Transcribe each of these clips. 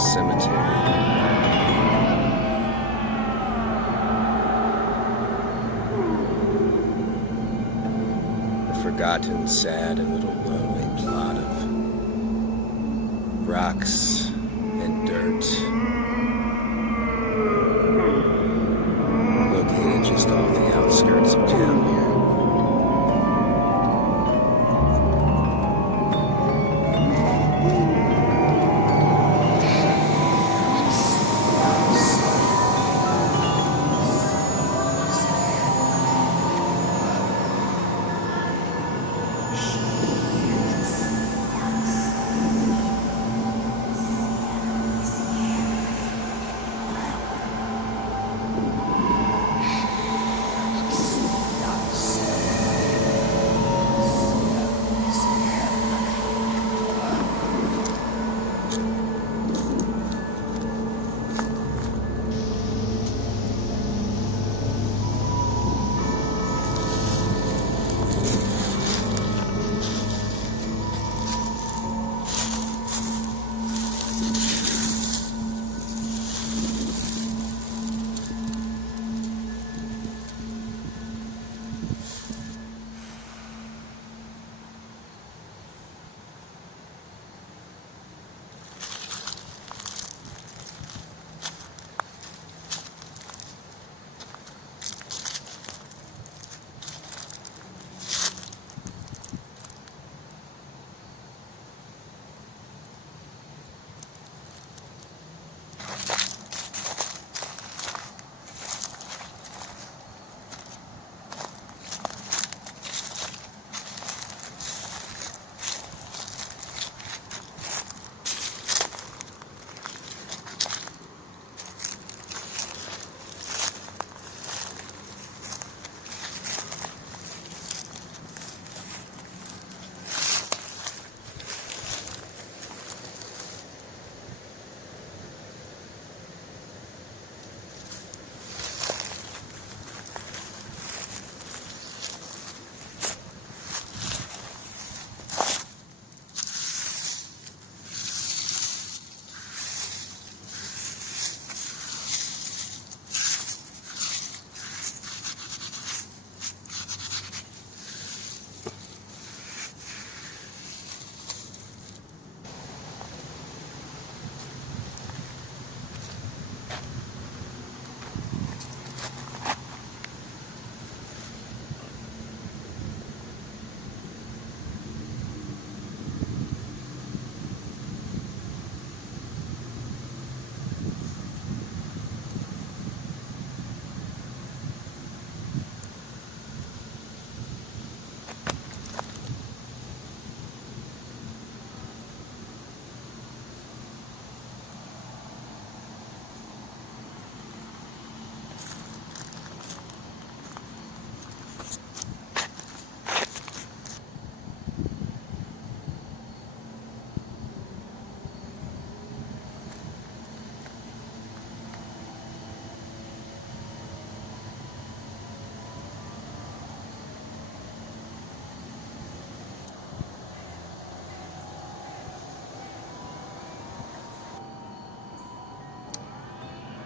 Lucifer'S cemetery. A forgotten, sad, and little lonely plot of rocks and dirt, located just off the outskirts of town here.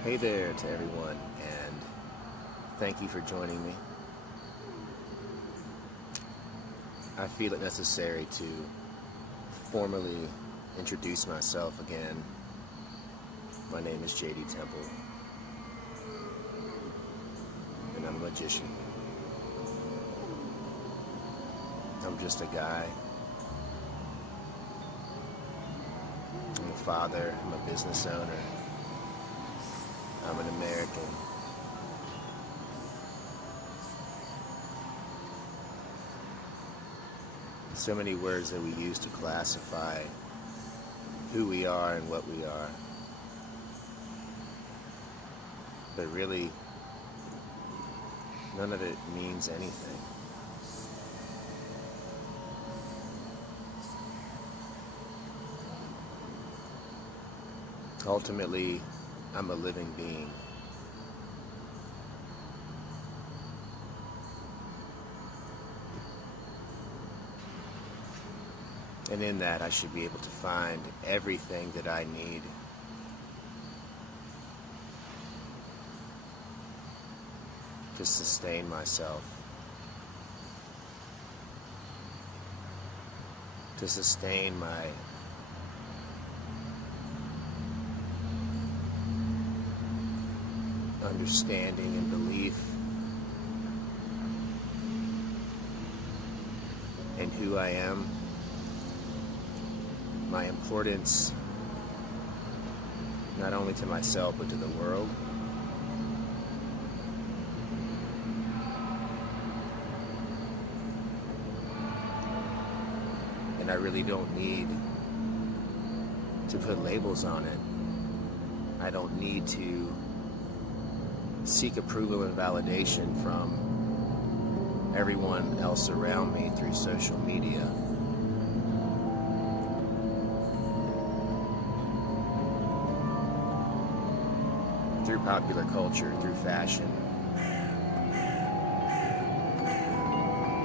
Hey there to everyone, and thank you for joining me. I feel it necessary to formally introduce myself again. My name is J.D. Temple, and I'm a magician. I'm just a guy. I'm a father, I'm a business owner. I'm an American. So many words that we use to classify who we are and what we are. But really, none of it means anything. Ultimately, I'm a living being. And in that, I should be able to find everything that I need to sustain myself, to sustain my understanding and belief in who I am, my importance not only to myself but to the world. And I really don't need to put labels on it. I don't need to seek approval and validation from everyone else around me through social media. Through popular culture, through fashion.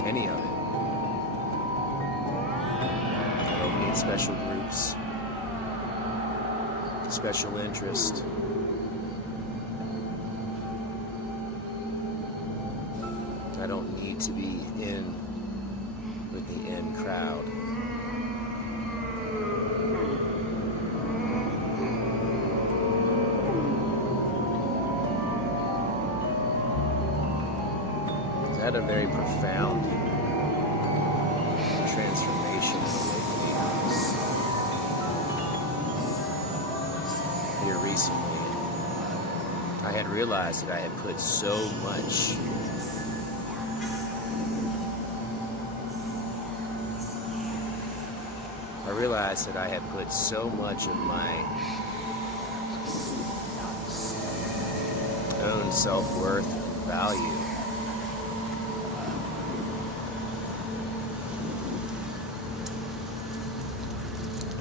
Any of it. I don't need special groups, special interest. I don't need to be in with the in crowd. I had a very profound transformation and awakening here recently. I had realized that I had put so much of my own self-worth and value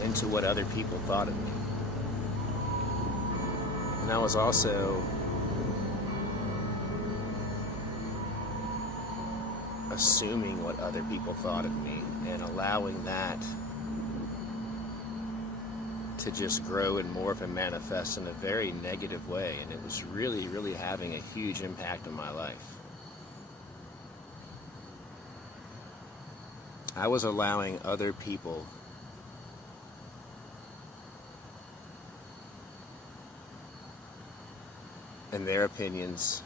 into what other people thought of me. And I was also assuming what other people thought of me and allowing that to just grow and morph and manifest in a very negative way. And it was really, really having a huge impact on my life. I was allowing other people and their opinions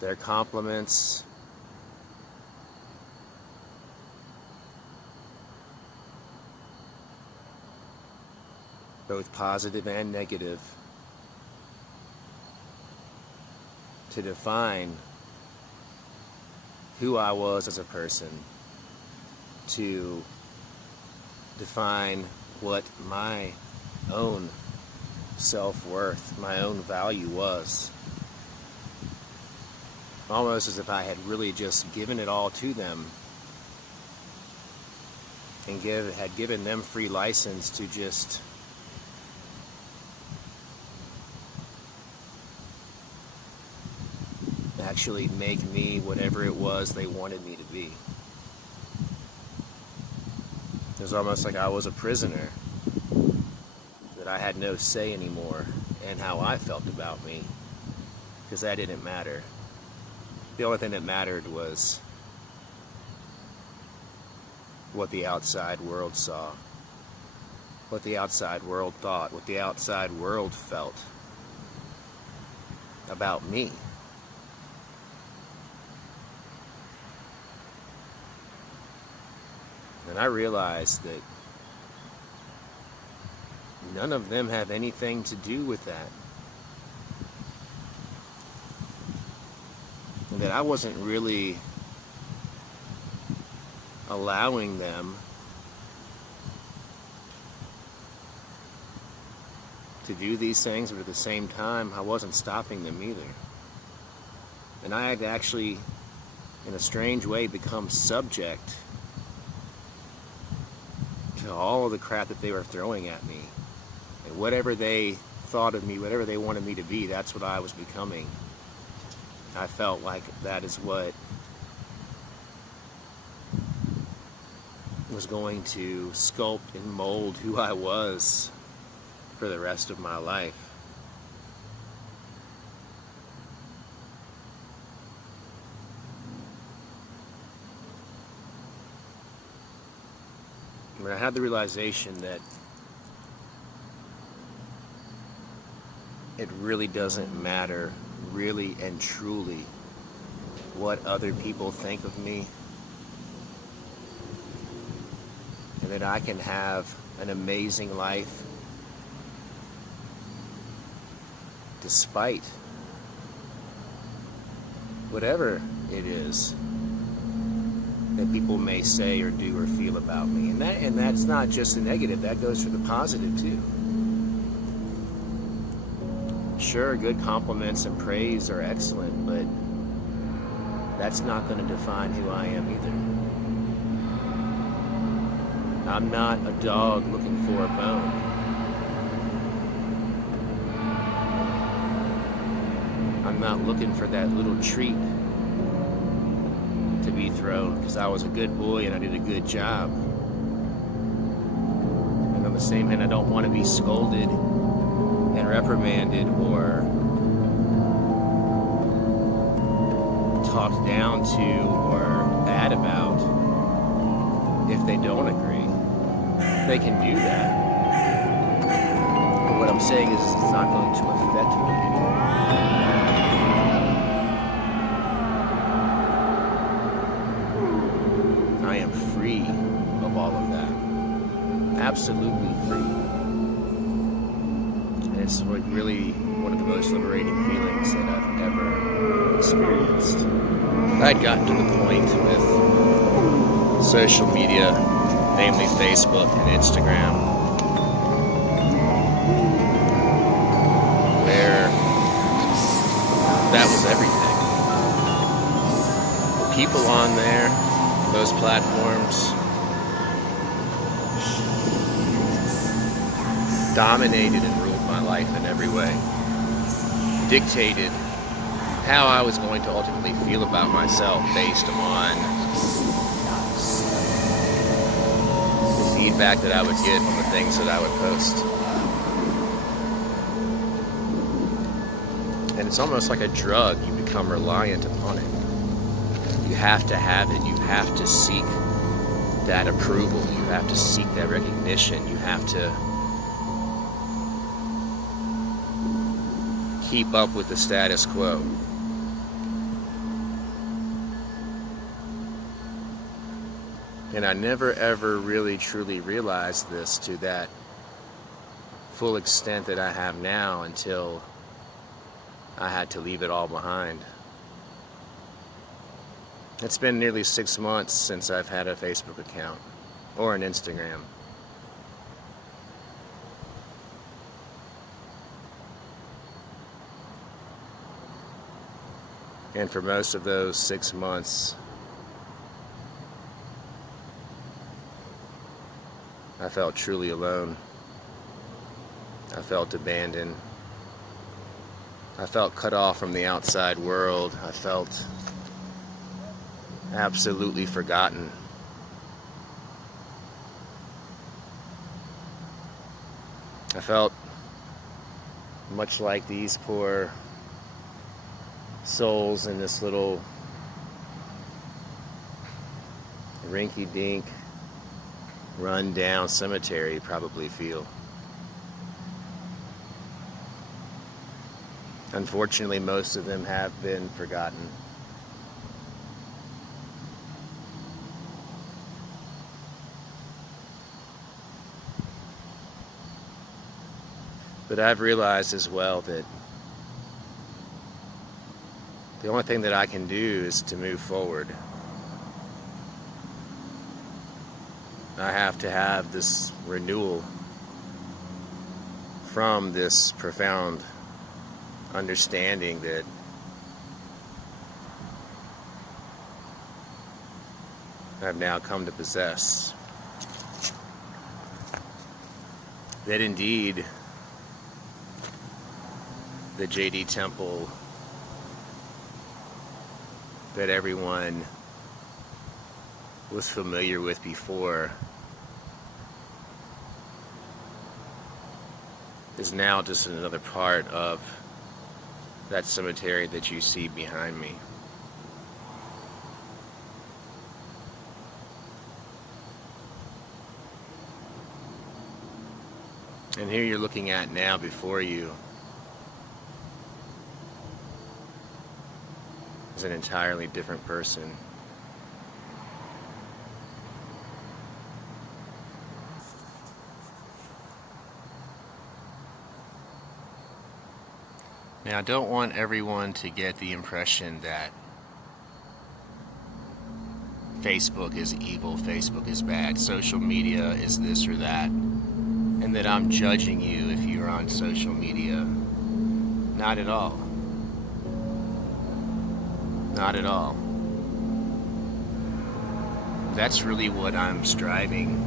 their compliments, both positive and negative, to define who I was as a person, to define what my own self-worth, my own value was. Almost as if I had really just given it all to them and had given them free license to just actually make me whatever it was they wanted me to be. It was almost like I was a prisoner, that I had no say anymore in how I felt about me, because that didn't matter. The only thing that mattered was what the outside world saw, what the outside world thought, what the outside world felt about me. And I realized that none of them have anything to do with that. And that I wasn't really allowing them to do these things, but at the same time, I wasn't stopping them either. And I had actually, in a strange way, become subject to all of the crap that they were throwing at me. And whatever they thought of me, whatever they wanted me to be, that's what I was becoming. I felt like that is what was going to sculpt and mold who I was for the rest of my life. When I had the realization that it really doesn't matter, really and truly, what other people think of me, and that I can have an amazing life despite whatever it is that people may say or do or feel about me. And that's not just a negative, that goes for the positive too. Sure, good compliments and praise are excellent, but that's not going to define who I am either. I'm not a dog looking for a bone. I'm not looking for that little treat to be thrown because I was a good boy and I did a good job. And on the same hand, I don't want to be scolded and reprimanded or talked down to or bad about if they don't agree. They can do that. But what I'm saying is it's not going to affect me anymore. I am free of all of that. Absolutely free. And it's like really one of the most liberating feelings that I've ever experienced. I'd gotten to the point with social media, namely Facebook and Instagram, where that was everything. The people on there, those platforms, dominated and ruled my life in every way. Dictated how I was going to ultimately feel about myself based on the feedback that I would get on the things that I would post. And it's almost like a drug. You become reliant upon it. You have to have it. You have to seek that approval. You have to seek that recognition. You have to keep up with the status quo. And I never ever really truly realized this to that full extent that I have now until I had to leave it all behind. It's been nearly 6 months since I've had a Facebook account or an Instagram. And for most of those 6 months, I felt truly alone. I felt abandoned. I felt cut off from the outside world. I felt absolutely forgotten. I felt much like these poor souls in this little rinky-dink, run-down cemetery probably feel. Unfortunately, most of them have been forgotten. But I've realized as well that the only thing that I can do is to move forward. I have to have this renewal from this profound understanding that I've now come to possess. That indeed, the JD Temple that everyone was familiar with before is now just another part of that cemetery that you see behind me. And here you're looking at now before you is an entirely different person. Now, I don't want everyone to get the impression that Facebook is evil, Facebook is bad, social media is this or that, and that I'm judging you if you're on social media. Not at all. Not at all. That's really what I'm striving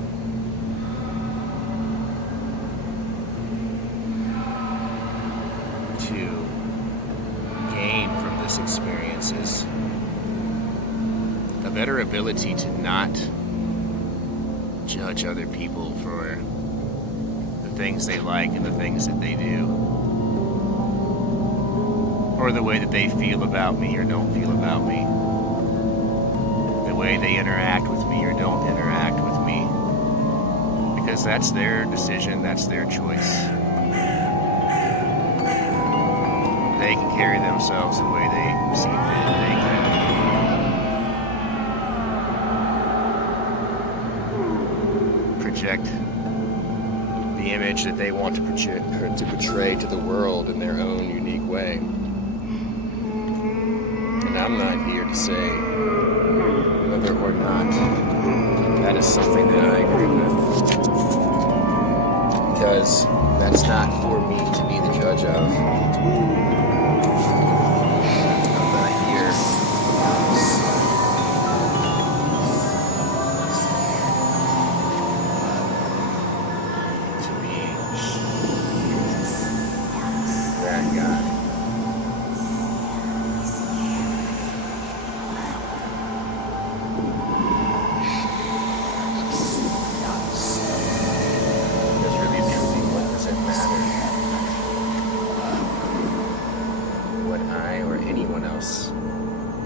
to gain from this experience is a better ability to not judge other people for the things they like and the things that they do, or the way that they feel about me or don't feel about me, the way they interact with me or don't interact with me, because that's their decision, that's their choice. They can carry themselves the way they see fit. They can project the image that they want to portray to the world in their own unique way. And I'm not here to say whether or not that is something that I agree with, because that's not for me to be the judge of.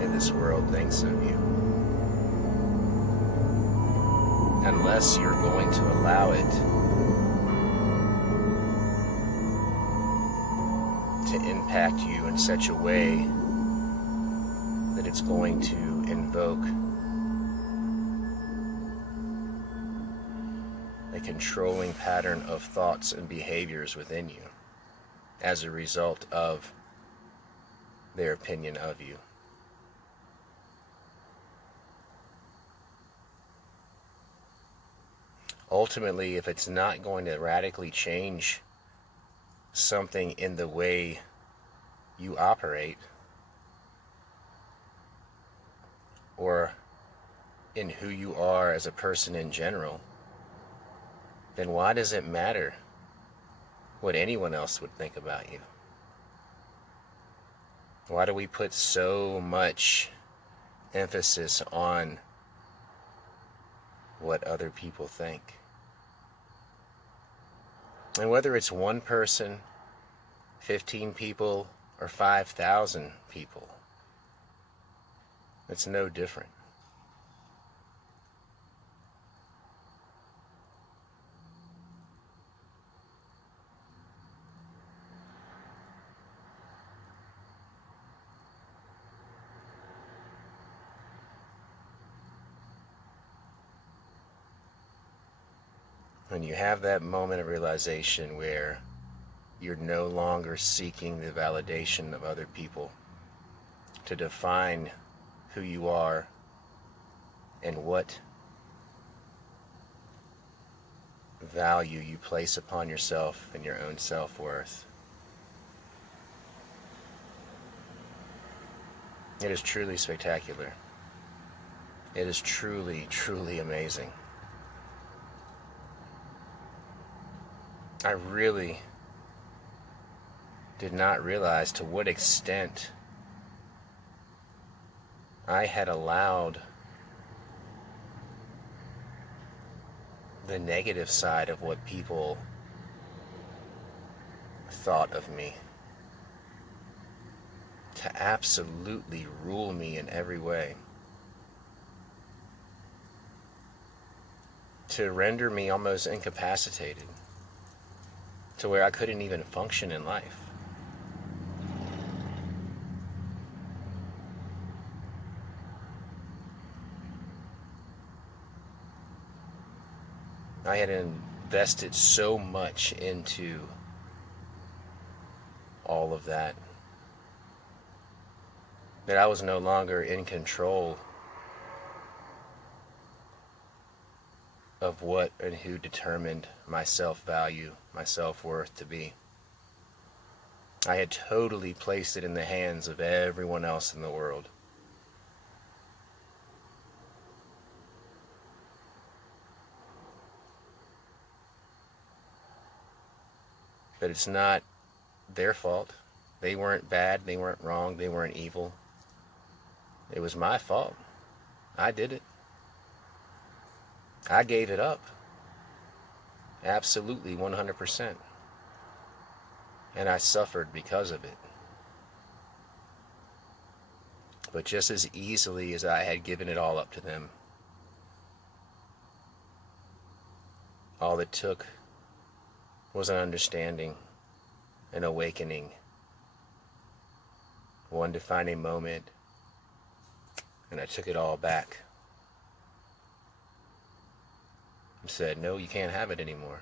In this world thinks of you, unless you're going to allow it to impact you in such a way that it's going to invoke a controlling pattern of thoughts and behaviors within you as a result of their opinion of you. Ultimately, if it's not going to radically change something in the way you operate, or in who you are as a person in general, then why does it matter what anyone else would think about you? Why do we put so much emphasis on what other people think? And whether it's one person, 15 people, or 5,000 people, it's no different. When you have that moment of realization where you're no longer seeking the validation of other people to define who you are and what value you place upon yourself and your own self-worth, it is truly spectacular. It is truly, truly amazing. I really did not realize to what extent I had allowed the negative side of what people thought of me, to absolutely rule me in every way, to render me almost incapacitated, to where I couldn't even function in life. I had invested so much into all of that I was no longer in control of what and who determined my self-value, my self-worth to be. I had totally placed it in the hands of everyone else in the world. But it's not their fault. They weren't bad, they weren't wrong, they weren't evil. It was my fault. I did it. I gave it up. Absolutely, 100%. And I suffered because of it. But just as easily as I had given it all up to them, all it took was an understanding, an awakening, one defining moment, and I took it all back and said, no, you can't have it anymore,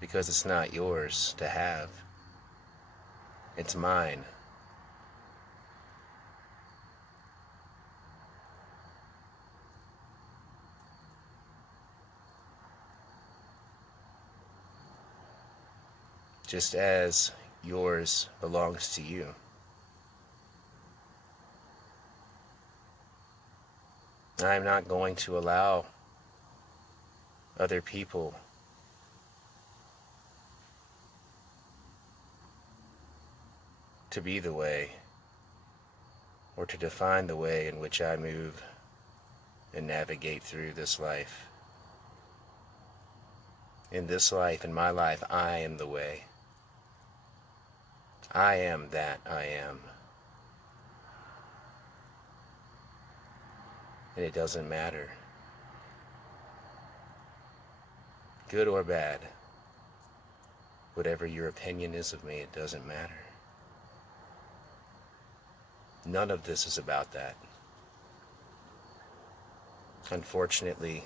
because it's not yours to have. It's mine. Just as yours belongs to you. I'm not going to allow other people to be the way or to define the way in which I move and navigate through this life. In this life, in my life, I am the way. I am that I am. And it doesn't matter, good or bad, whatever your opinion is of me, it doesn't matter. None of this is about that. Unfortunately,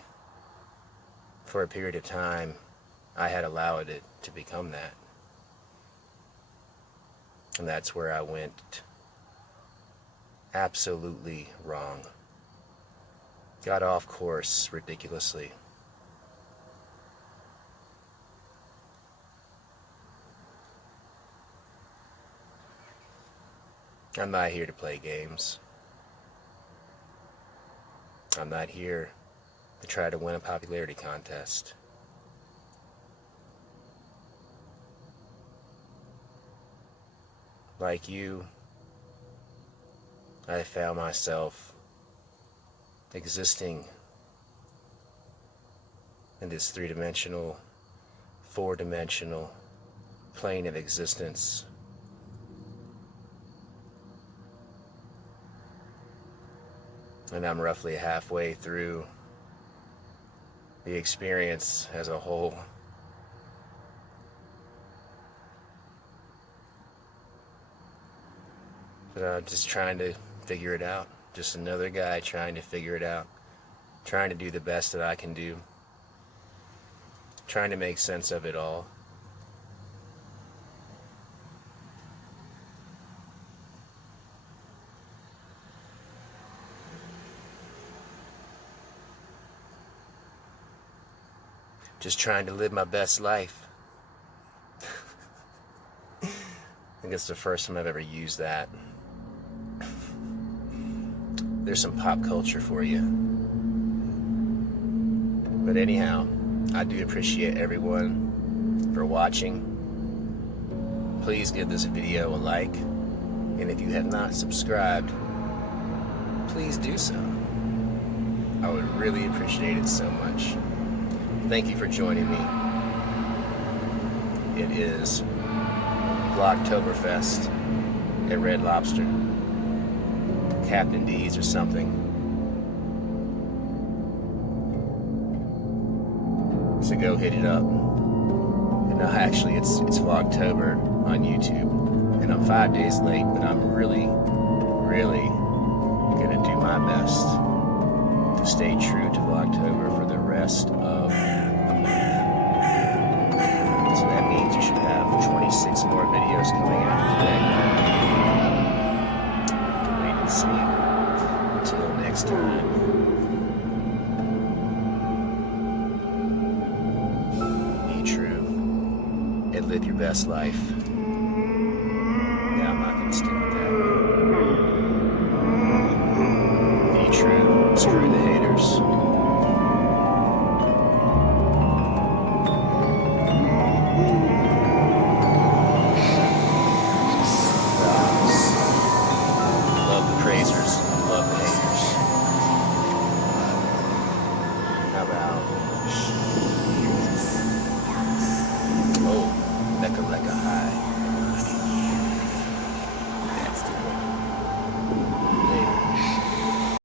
for a period of time, I had allowed it to become that. And that's where I went absolutely wrong. Got off course ridiculously. I'm not here to play games. I'm not here to try to win a popularity contest. Like you, I found myself existing in this three-dimensional, four-dimensional plane of existence. And I'm roughly halfway through the experience as a whole. But I'm just trying to figure it out. Just another guy trying to figure it out. Trying to do the best that I can do. Trying to make sense of it all. Just trying to live my best life. I think it's the first time I've ever used that. There's some pop culture for you. But anyhow, I do appreciate everyone for watching. Please give this video a like. And if you have not subscribed, please do so. I would really appreciate it so much. Thank you for joining me. It is Vlogtoberfest at Red Lobster, Captain D's or something. So go hit it up. And no, actually, it's Vlogtober on YouTube, and I'm 5 days late, but I'm really gonna do my best to stay true to Vlogtober for the rest of the month. So that means you should have 26 more videos coming out today. Wait and see. Until next time. Be true and live your best life.